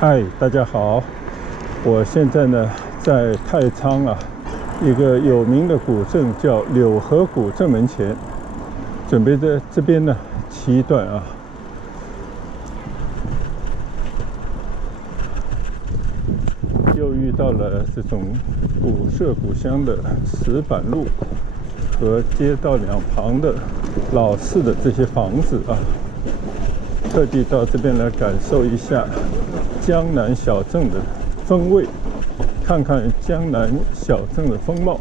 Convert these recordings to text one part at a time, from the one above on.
嗨，大家好，我现在呢在太仓啊，一个有名的古镇叫柳河古镇门前，准备在这边呢骑一段啊。又遇到了这种古色古香的石板路和街道两旁的老式的这些房子啊，特地到这边来感受一下江南小镇的风味，看看江南小镇的风貌。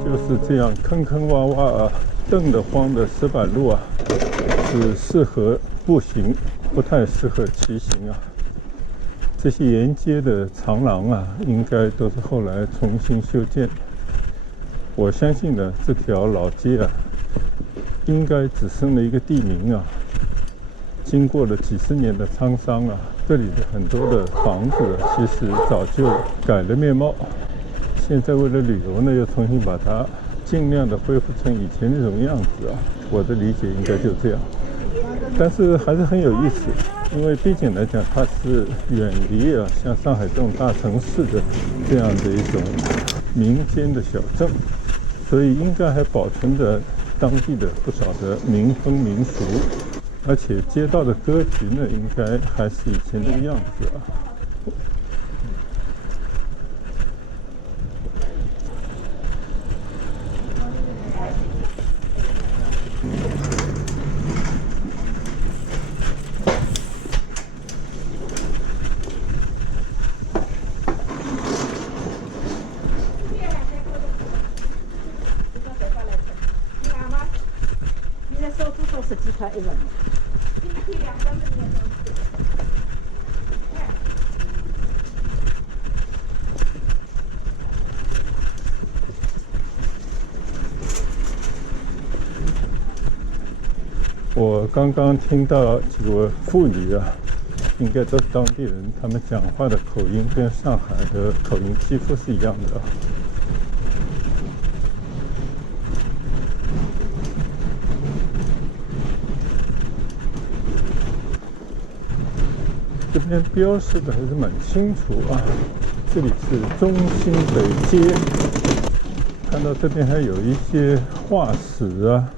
就是这样坑坑洼洼啊，蹬得慌的石板路啊，只适合步行，不太适合骑行啊。这些沿街的长廊啊，应该都是后来重新修建。我相信呢，这条老街啊，应该只剩了一个地名啊。经过了几十年的沧桑啊，这里的很多的房子其实早就改了面貌。现在为了旅游呢，又重新把它尽量的恢复成以前那种样子啊。我的理解应该就这样，但是还是很有意思，因为毕竟来讲，它是远离啊像上海这种大城市的这样的一种民间的小镇，所以应该还保存着当地的不少的民风民俗，而且街道的格局呢，应该还是以前那个样子啊。10几块一份。我刚刚听到几位妇女啊，应该都是当地人，他们讲话的口音跟上海的口音几乎是一样的。这边标示的还是蛮清楚啊，这里是中心北街，看到这边还有一些化石啊，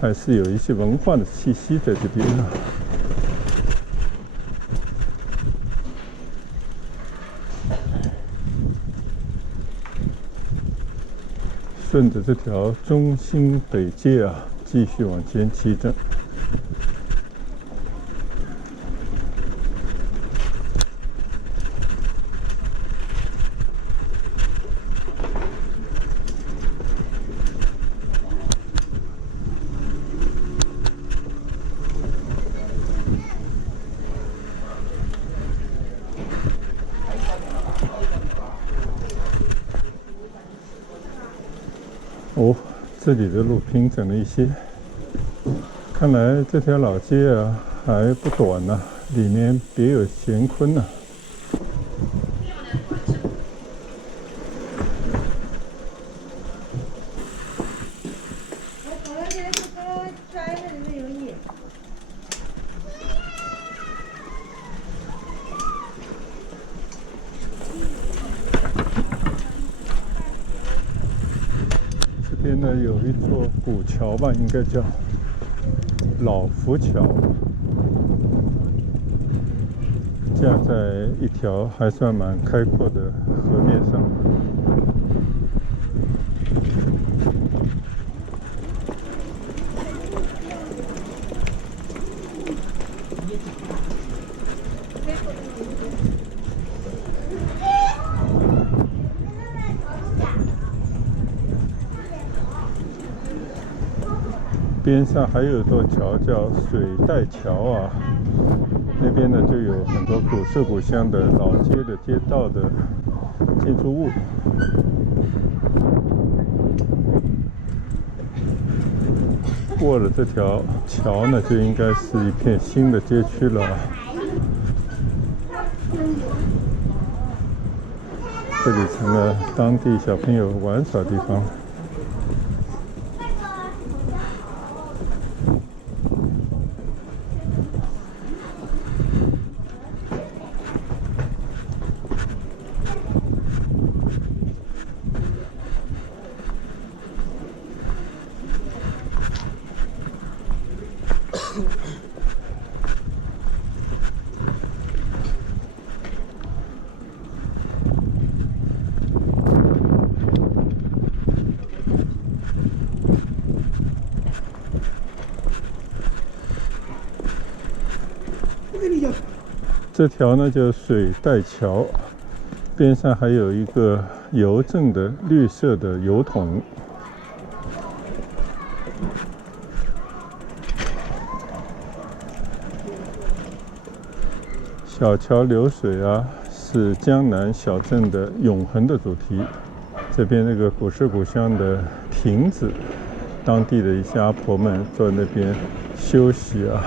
还是有一些文化的气息在这边啊。顺着这条中心北街啊，继续往前骑着。哦，这里的路平整了一些，看来这条老街啊还不短呢，里面别有乾坤呢。这边呢有一座古桥吧，应该叫老浮桥。架在一条还算蛮开阔的河面上。边上还有一座桥叫水带桥啊，那边呢就有很多古色古香的老街的街道的建筑物。过了这条桥呢，就应该是一片新的街区了。这里成了当地小朋友玩耍的地方。这条呢叫水带桥，边上还有一个邮政的绿色的邮筒。小桥流水啊，是江南小镇的永恒的主题。这边那个古色古香的亭子，当地的一些阿婆们坐在那边休息啊。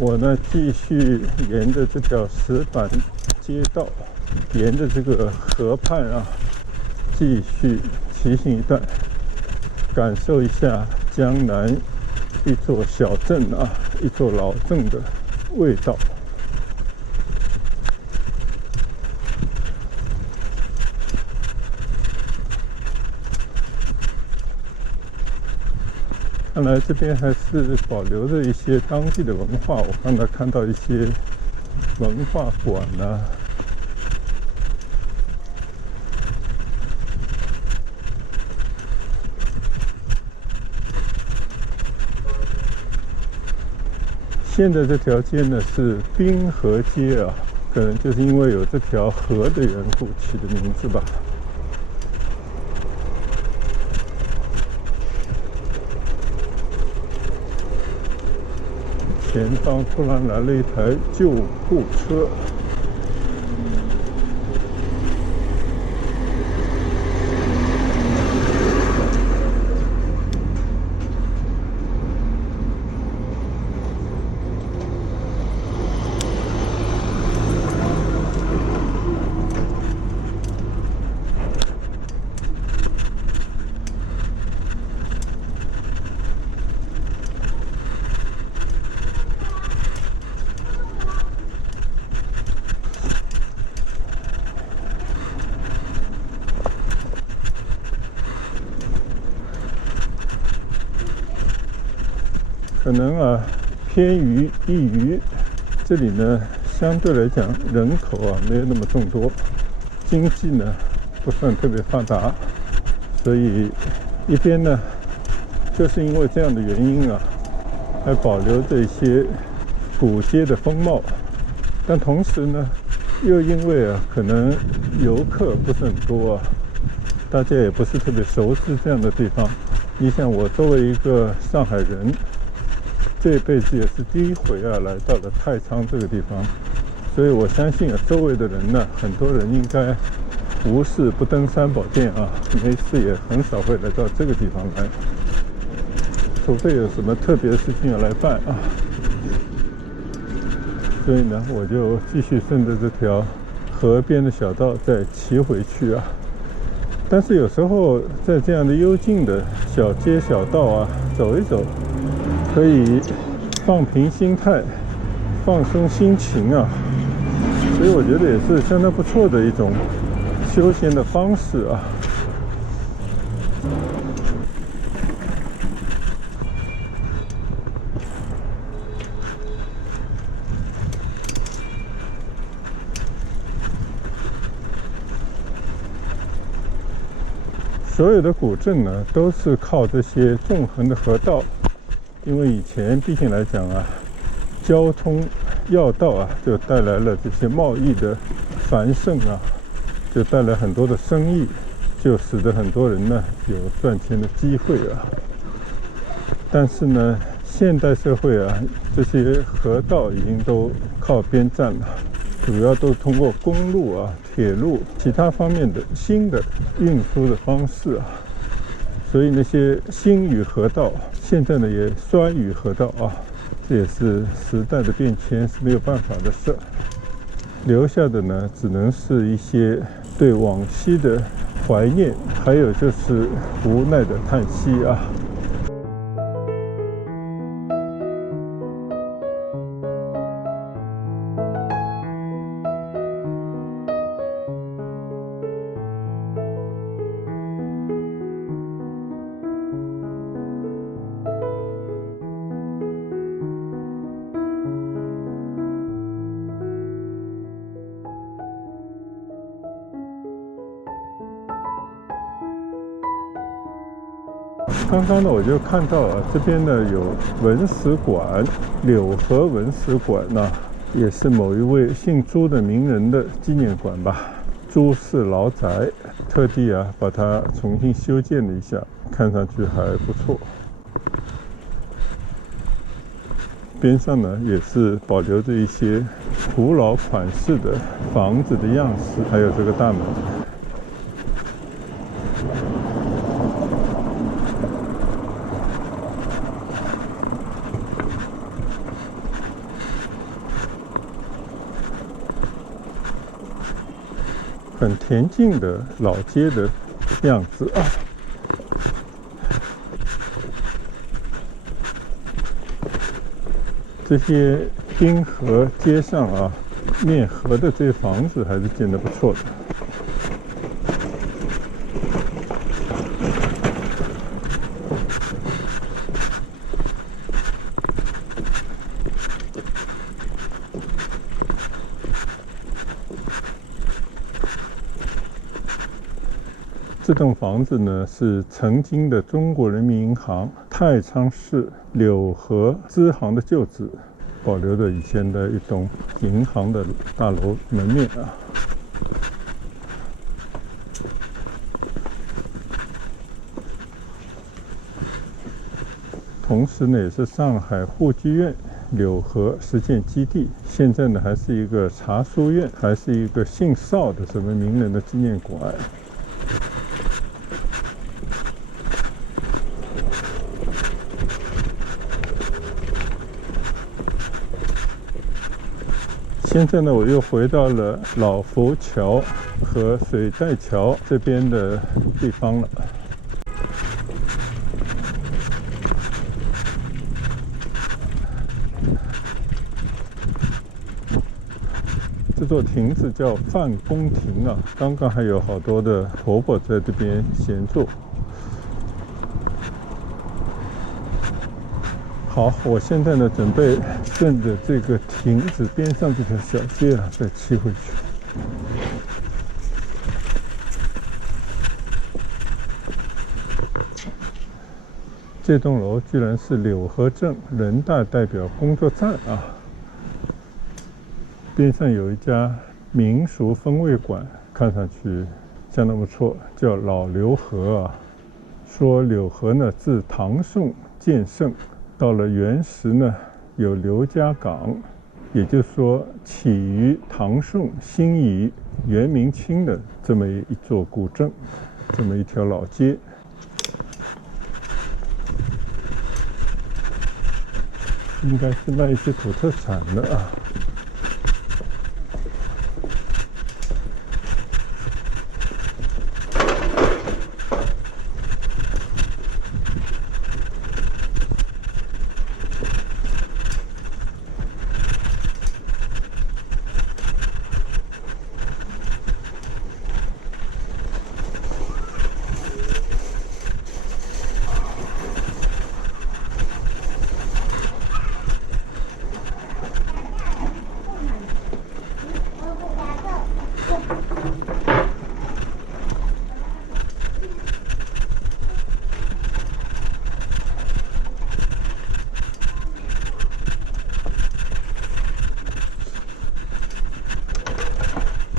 我呢，继续沿着这条石板街道，沿着这个河畔啊，继续骑行一段，感受一下江南一座小镇啊，一座老镇的味道。看来这边还是保留着一些当地的文化，我刚才看到一些文化馆啊。现在这条街呢是滨河街啊，可能就是因为有这条河的缘故起的名字吧。前方突然来了一台救护车，可能啊偏于一隅，这里呢相对来讲人口啊没有那么众多，经济呢不算特别发达，所以一边呢就是因为这样的原因啊，还保留着一些古街的风貌，但同时呢又因为啊可能游客不是很多啊，大家也不是特别熟知这样的地方。你想我作为一个上海人，这辈子也是第一回啊来到了太仓这个地方，所以我相信啊周围的人呢，很多人应该无事不登三宝殿啊，没事也很少会来到这个地方来，除非有什么特别的事情要来办啊。所以呢，我就继续顺着这条河边的小道再骑回去啊。但是有时候在这样的幽静的小街小道啊走一走，可以放平心态，放松心情啊，所以我觉得也是相当不错的一种休闲的方式啊。所有的古镇呢，都是靠这些纵横的河道，因为以前毕竟来讲啊，交通要道啊，就带来了这些贸易的繁盛啊，就带来很多的生意，就使得很多人呢有赚钱的机会啊。但是呢，现代社会啊，这些河道已经都靠边站了，主要都通过公路啊、铁路其他方面的新的运输的方式啊，所以那些新语河道现在呢也衰语河道啊，这也是时代的变迁，是没有办法的事。留下的呢，只能是一些对往昔的怀念，还有就是无奈的叹息啊。刚刚呢，我就看到啊，这边呢有文史馆，柳河文史馆呢，也是某一位姓朱的名人的纪念馆吧。朱氏老宅，特地啊把它重新修建了一下，看上去还不错。边上呢也是保留着一些古老款式的房子的样式，还有这个大门。很恬静的老街的样子啊。这些滨河街上啊，面河的这些房子还是建得不错的。这栋房子呢，是曾经的中国人民银行太仓市柳河支行的旧址，保留着以前的一栋银行的大楼门面啊。同时呢，也是上海沪剧院柳河实践基地，现在呢还是一个茶书院，还是一个姓邵的什么名人的纪念馆。现在呢，我又回到了老佛桥和水带桥这边的地方了。这座亭子叫范公亭啊，刚刚还有好多的婆婆在这边闲坐。好，我现在呢准备顺着这个亭子边上这条小街啊，再骑回去。这栋楼居然是柳河镇人大代表工作站啊！边上有一家民俗风味馆，看上去相当不错，叫老柳河啊。说柳河呢自唐宋建盛。到了元时呢，有刘家港，也就是说起于唐宋兴于元明清的这么一座古镇，这么一条老街。应该是卖一些土特产的啊。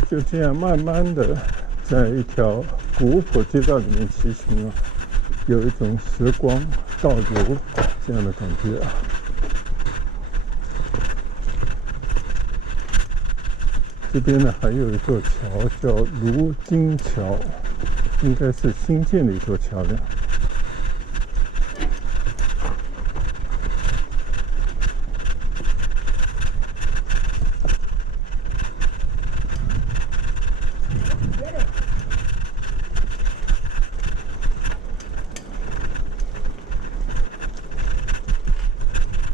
就这样慢慢的在一条古朴街道里面骑行啊，有一种时光倒流这样的感觉啊。这边呢还有一座桥叫卢金桥，应该是新建的一座桥梁。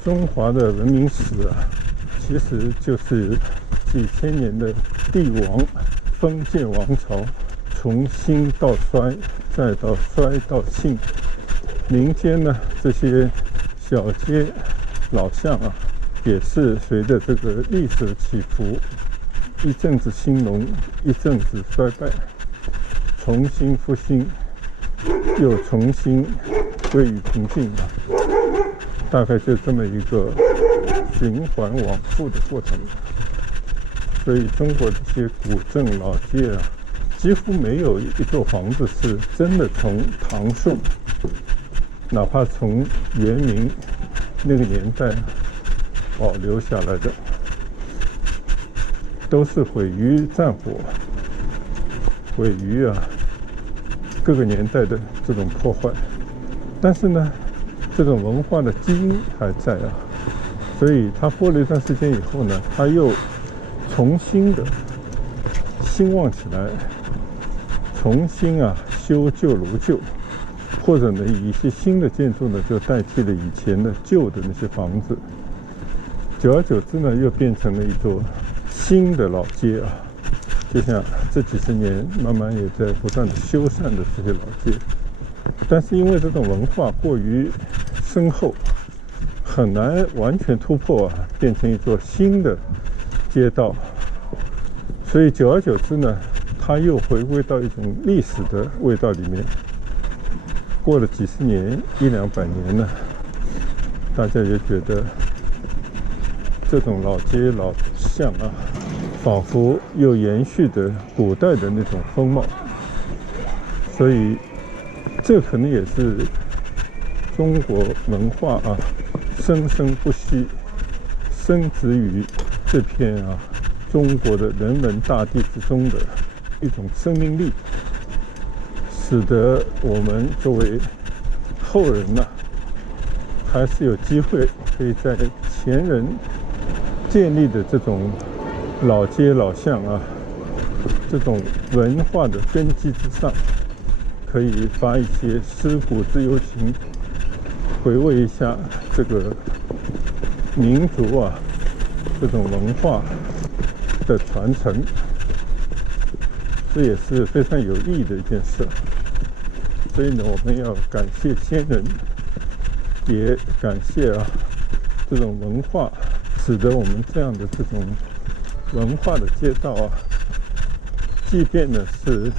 中华的文明史啊，其实就是几千年的帝王封建王朝，从兴到衰，再到衰到兴。民间呢，这些小街老巷啊，也是随着这个历史的起伏，一阵子兴隆，一阵子衰败，重新复兴，又重新归于平静啊。大概就这么一个循环往复的过程。所以中国这些古镇老街啊，几乎没有一座房子是真的从唐宋，哪怕从元明那个年代保留下来的，都是毁于战火，毁于各个年代的这种破坏。但是呢，这种文化的基因还在啊，所以它过了一段时间以后呢，它又重新的兴旺起来，重新修旧如旧，或者呢以一些新的建筑呢就代替了以前的旧的那些房子，久而久之呢又变成了一座新的老街啊。就像这几十年慢慢也在不断的修缮的这些老街，但是因为这种文化过于深厚，很难完全突破变成一座新的街道，所以久而久之呢，它又回归到一种历史的味道里面。过了几十年、一两百年呢，大家也觉得这种老街老巷仿佛又延续着古代的那种风貌。所以这可能也是中国文化生生不息，深植于这片中国的人文大地之中的一种生命力，使得我们作为后人还是有机会可以在前人建立的这种老街老巷这种文化的根基之上，可以发一些思古之幽情，回味一下这个民族这种文化的传承，这也是非常有意义的一件事。所以呢，我们要感谢先人，也感谢这种文化，使得我们这样的这种文化的街道即便呢是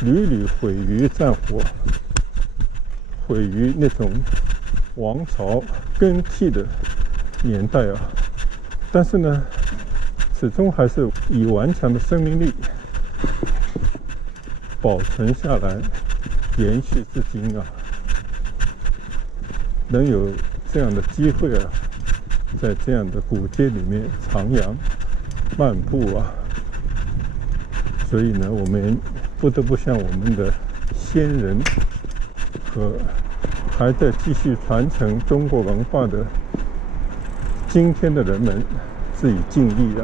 屡屡毁于战火，毁于那种王朝更替的年代但是呢，始终还是以顽强的生命力保存下来，延续至今能有这样的机会在这样的古街里面徜徉漫步所以呢，我们不得不向我们的先人和还在继续传承中国文化的今天的人们致以敬意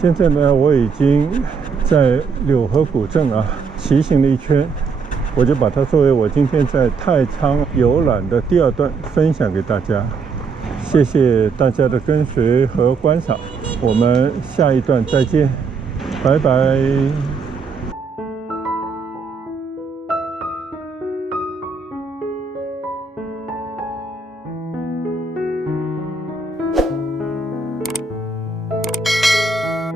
现在呢，我已经在柳河古镇啊骑行了一圈，我就把它作为我今天在太仓游览的第2段分享给大家。谢谢大家的跟随和观赏，我们下一段再见，拜拜。